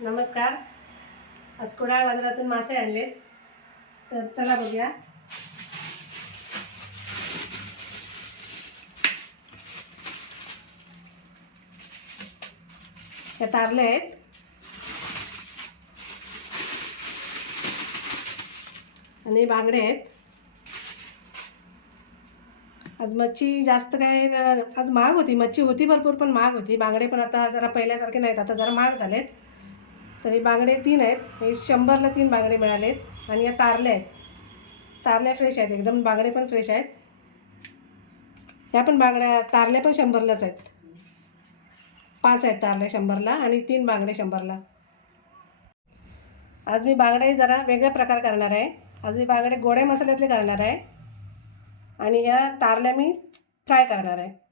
नमस्कार. आज कुडाळ बाजारातून मासे आणले. तर चला बघूया. त्या तारले आहेत. आणि बांगडे आहेत. आज मच्छी जास्त काय आज महाग होती. मच्छी होती भरपूर पण महाग होती. बांगडे पण आता जरा पहिल्यासारखे नाहीत. आता जरा महाग झालेत. तरी बांगडे तीन आहेत. हे शंभरला तीन बांगडे मिळालेत. आणि या तारल्या आहेत. तारल्या फ्रेश आहेत. एकदम बांगडे पण फ्रेश आहेत. ह्या पण बांगड्या तारल्या पण शंभरलाच आहेत. पाच आहेत तारल्या शंभरला आणि तीन बांगडे शंभरला. आज मी बांगडे जरा वेगळा प्रकार करणार आहे. आज मी बांगडे गोड्या मसाल्यातले करणार आहे. आणि ह्या तारल्या मी फ्राय करणार आहे.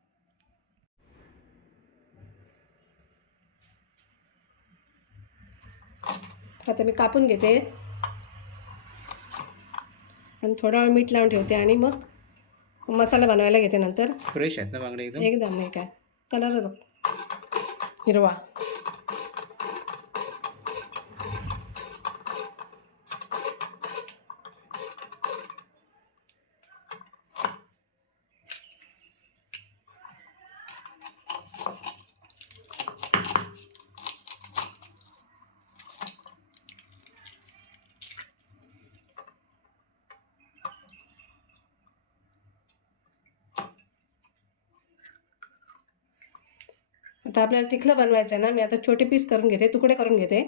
आता मी कापून घेते. आणि थोडा वेळ मीठ लावून ठेवते आणि मग मसाला बनवायला घेते नंतर. फ्रेश आहेत ना बांगडे एकदम? एकदम नाही काय. कलर बघ. हिरवा. आता आपल्याला तिखलं बनवायचं आहे ना मी आता छोटे पीस करून घेते तुकडे करून घेते.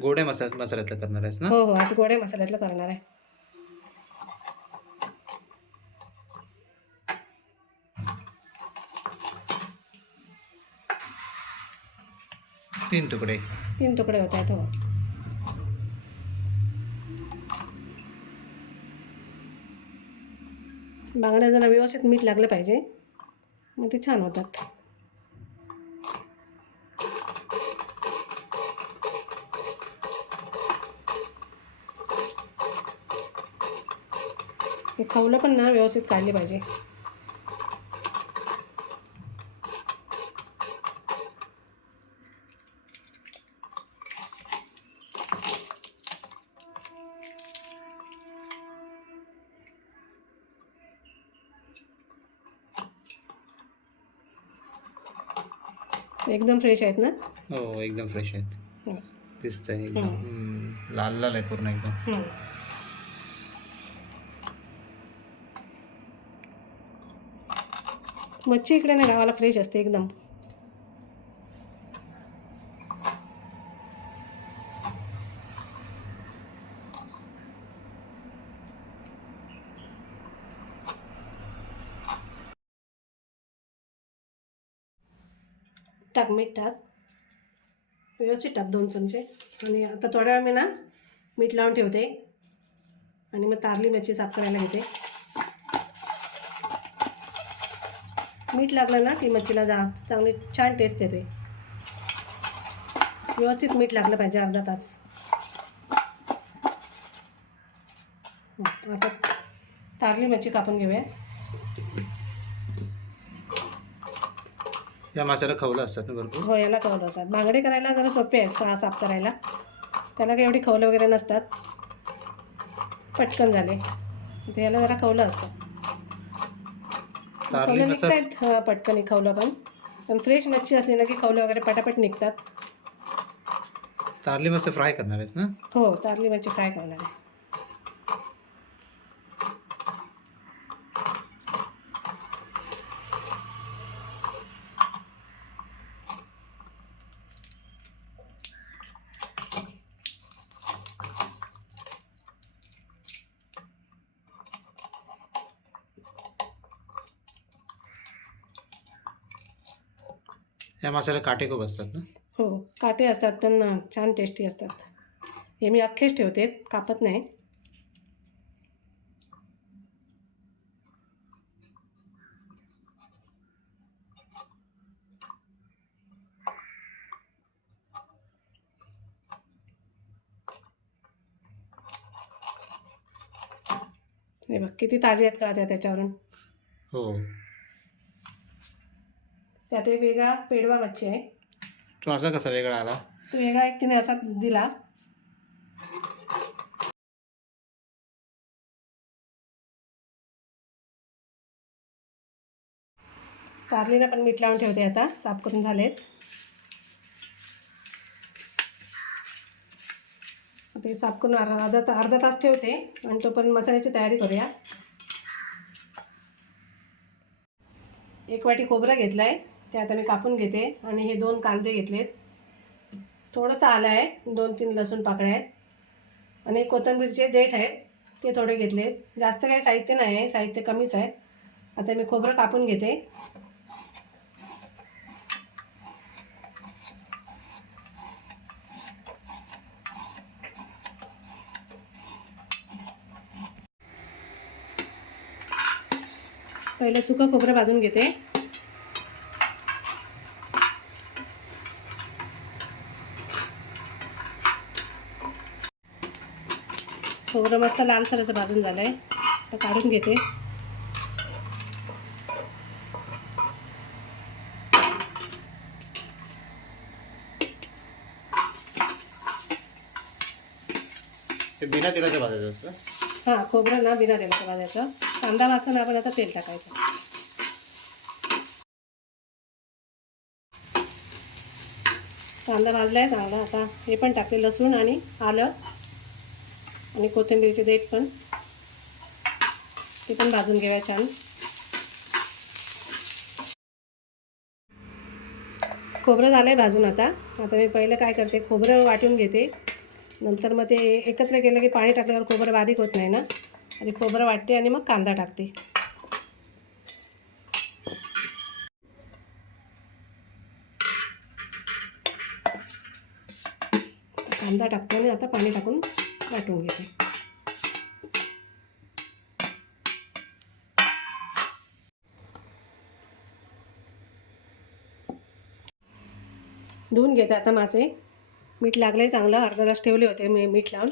गोड्या मसाला मसाल्यातलं करणार आहेस ना? हो हो आज गोड्या मसाल्यातलं करणार आहे. तीन तुकडे. तीन तुकडे होत आहेत हो. बांगड्या जरा व्यवस्थित मीठ लागलं पाहिजे. मग ते छान होतात. हे खवलं पण ना व्यवस्थित काढले पाहिजे. एकदम फ्रेश आहेत ना? हो एकदम फ्रेश आहेत. हं. दिसत आहे एकदम हम्म. लाल लाल आहे पूर्ण एकदम. मच्छी इकडे ना गावाला फ्रेश असते एकदम. टाक मीठ टाक. व्यवस्थित टाक दोन चमचे. आणि आता थोड्या वेळ मी ना मीठ लावून ठेवते. आणि मग तारली मच्छी साफ करायला घेते. मीठ लागलं ना की मच्छीला जा चांगली छान टेस्ट येते. व्यवस्थित मीठ लागलं पाहिजे अर्धा तास. आता तारली मच्छी कापून घेऊया. या मसाला खवलं असतात ना भरपूर? हो याला खवलं असतात. बांगडे करायला जरा सोपे आहेत सा साफ करायला. त्याला काही एवढी खवलं वगैरे नसतात. पटकन झाले. ते याला जरा खवलं असतं. तारली निघतायत. हा, पटकन खवलं पण पण फ्रेश मच्छी असली ना की खवलं वगैरे पटापट निघतात. तारली मस्त फ्राय करणार आहेस ना? हो तारली मच्छी फ्राय करणार आहे. या मसाला काटे खूप असतात ना? हो काटे असतात पण छान टेस्टी असतात. हे मी अख्खेच ठेवते कापत नाही. हे बघ किती ताजे आहेत का त्या त्याच्यावरून? हो. त्यात एक वेगळा पेडवा मच्छी आहे. तो असा कसा वेगळा आला? तो वेगळा एक तिने असाच दिला. कारलीला पण मीठ लावून ठेवते आता. साफ करून झालेत. ते साफ करून अर्धा अर्धा तास ठेवते आणि तो पण मसाल्याची तयारी करूया. एक वाटी खोबरं घेतलं आहे ते आता मी कापून घेते आणि हे दोन कांदे घेतलेत. थोडंसं आलं आहे दोन तीन लसूण पाकळ्या आहेत. आणि कोथिंबीरचे देठ आहेत ते थोडे घेतले जास्त काही साहित्य नाही आहे साहित्य कमीच आहे. आता मी खोबरं कापून घेते. पहिले सुकं खोबरं भाजून घेते. खोबरं मस्त लालसर असं भाजून झालं आहे तर काढून घेते. ते बिना तेलाचं भाजायचं असतं? हां खोबरं ना बिना तेलाचं भाजायचं. कांदा भाजताना आपण आता तेल टाकायचं. कांदा भाजला आहे चांगला आता. हे पण टाकले लसूण आणि आलं. आणि कोथिंबीरचे देठ पण. ते पण भाजून घेऊया छान. खोबरं झालं आहे भाजून आता. आता मी पहिलं काय करते खोबरं वाटून घेते. नंतर मग ते एकत्र केलं की पाणी टाकल्यावर खोबरं बारीक होत नाही ना. आणि खोबरं वाटते आणि मग कांदा टाकते. कांदा टाकते आणि आता पाणी टाकून वाटून घेते. धुवून घेते आता मासे मीठ लागले चांगलं अर्धा तास ठेवले होते मी मीठ लावून.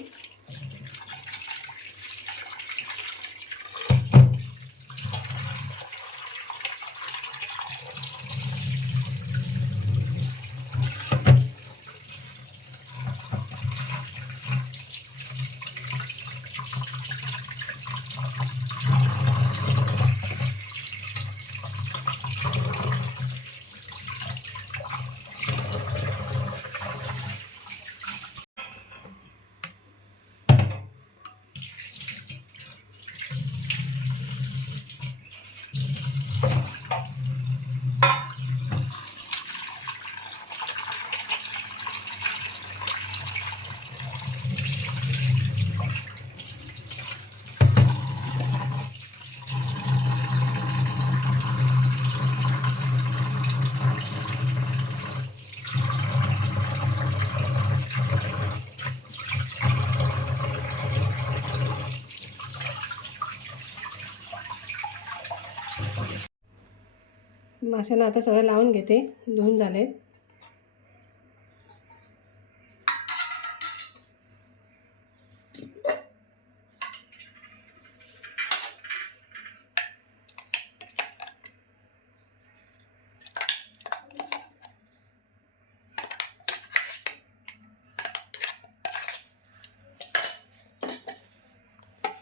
माशांना आता सगळं लावून घेते. धुवून झाले.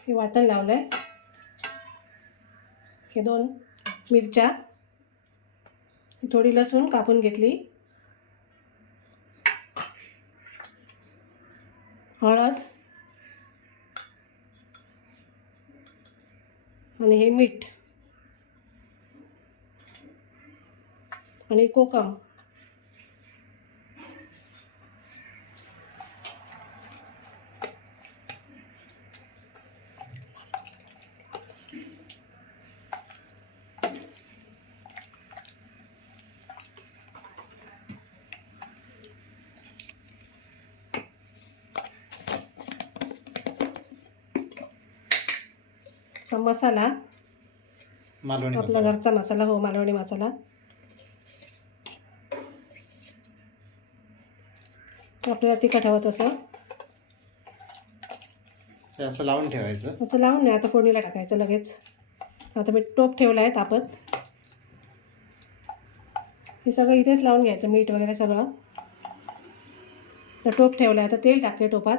हे वाटण लावलं आहे हे दोन मिरच्या. थोडी लसूण कापून घेतली. हळद. आणि हे मीठ. आणि कोकम. मसाला मालवणी आपला मसाला. घरचा मसाला हो मालवणी मसाला. आपल्याला तिखट हवं तसं. ते असं लावून ठेवायचं. असं लावून नाही आता फोडणीला टाकायचं लगेच. आता मी टोप ठेवला आहे तापत. हे सगळं इथेच लावून घ्यायचं मीठ वगैरे सगळं. तर टोप ठेवला आहे आता तेल टाकते टोपात.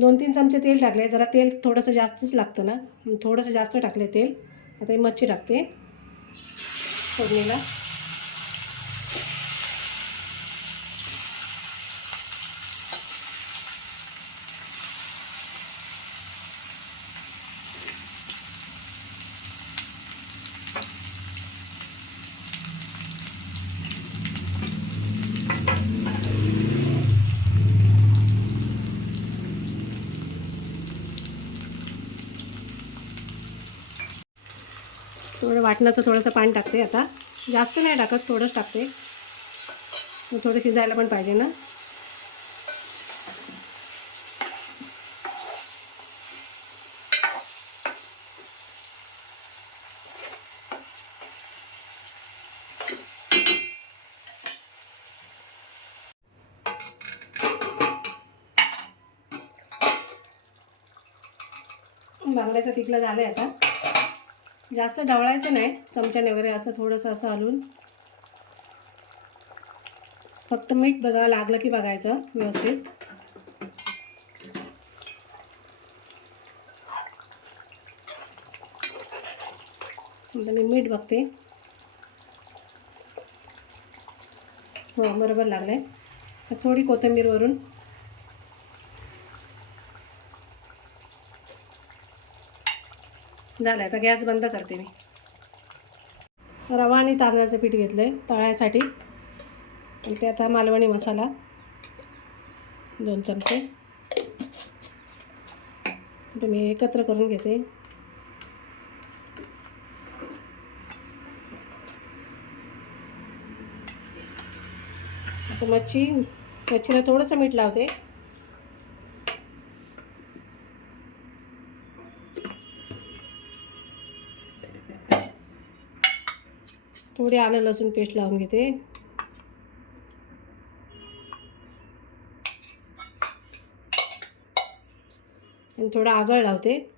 दोन तीन चमचे तेल टाकले जरा तेल थोडंसं जास्तच लागतं ना. थोडंसं जास्त टाकले तेल. आता ही मच्छी टाकते. फोडणीला थोडं वाटणाचं थोडंसं पाणी टाकते आता. जास्त नाही टाकत थोडंच टाकते. थोडं शिजायला पण पाहिजे ना. बांगड्याचं तिकलं झालं आहे आता. जास्त ढवळायचं नाही. चमच्याने वगैरे असं थोडंसं असं हलून फक्त मीठ बघा लागलं की बघायचं व्यवस्थित. मी मीठ बघते. हो बरोबर लागलं आहे थोडी कोथिंबीरवरून झालं आता गॅस बंद करते मी. रवा आणि तांदळाचं पीठ घेतलं आहे तळायसाठी. आणि ते आता मालवणी मसाला दोन चमचे. तर मी एकत्र करून घेते. आता मच्छी मच्छीला थोडंसं मीठ लावते. थोडी आलं लसूण पेस्ट लावून घेते. आणि थोडं आगळ लावते.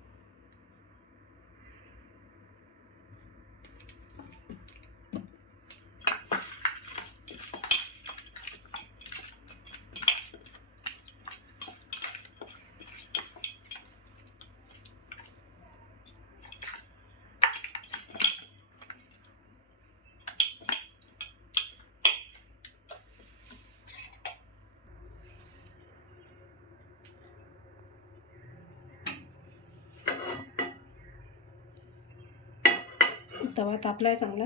तवा तापलाय चांगला.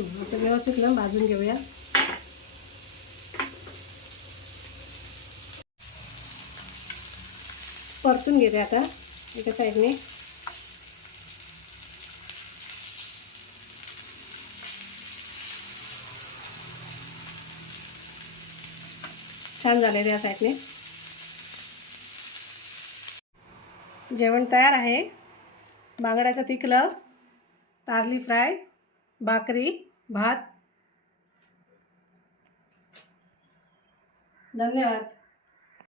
आता व्यवस्थित ना भाजून घेऊया. परतून घेते आता एका साईडने. छान झाले या साईडने. जेवण तयार आहे. बांगड्याचं तिखलं तारली फ्राय भाकरी भात. धन्यवाद.